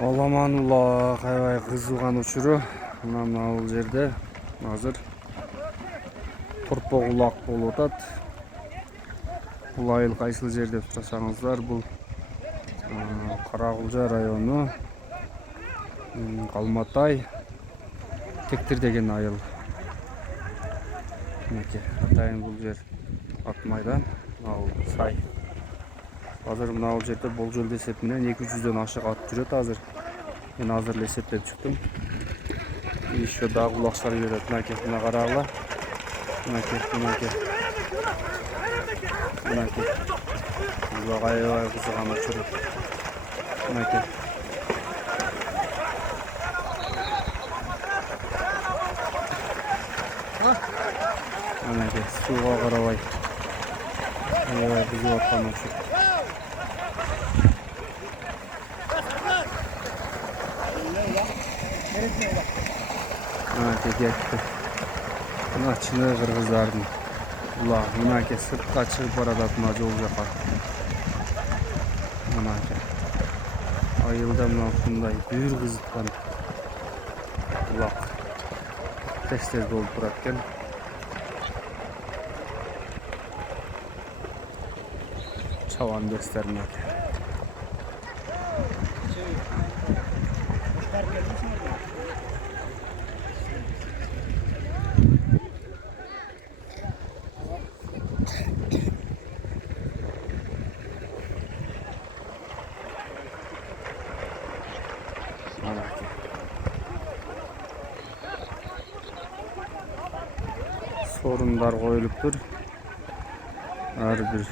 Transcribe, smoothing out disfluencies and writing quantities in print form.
Оламанула аябай кызган учуру. Мына бул жерде азыр торпок улак болуп атат. Бул айыл кайсыл жер деп сурасаңыздар, бул Каракулжа району, Калматай, Тектир деген айыл. Мынакей атайын бул жер ат майдан, бул сай. Азыр мына бул жерде болжол эсеп менен 200дөн ашык ат жүрөт азыр. Мен азыр эле эсептеп чыктым. Еще дагы улакчылар жүрөт. Мынакей, мына карагыла. Мынакей. Улак аябай кызган учуру. Мынакей. Мынакей, сууга карабай. Аябай кызып аткан учур. Мынакей кетти. Мына чыны кыргыздардын улагы. Мынакей сыртка чыгып баратат мына жол жака. Мынакей. Айылда мына ушундай бүйүр кызыткан улак тез болуп турат экен. Çavan göstermek. Sorunlar koyuluptur. Her bir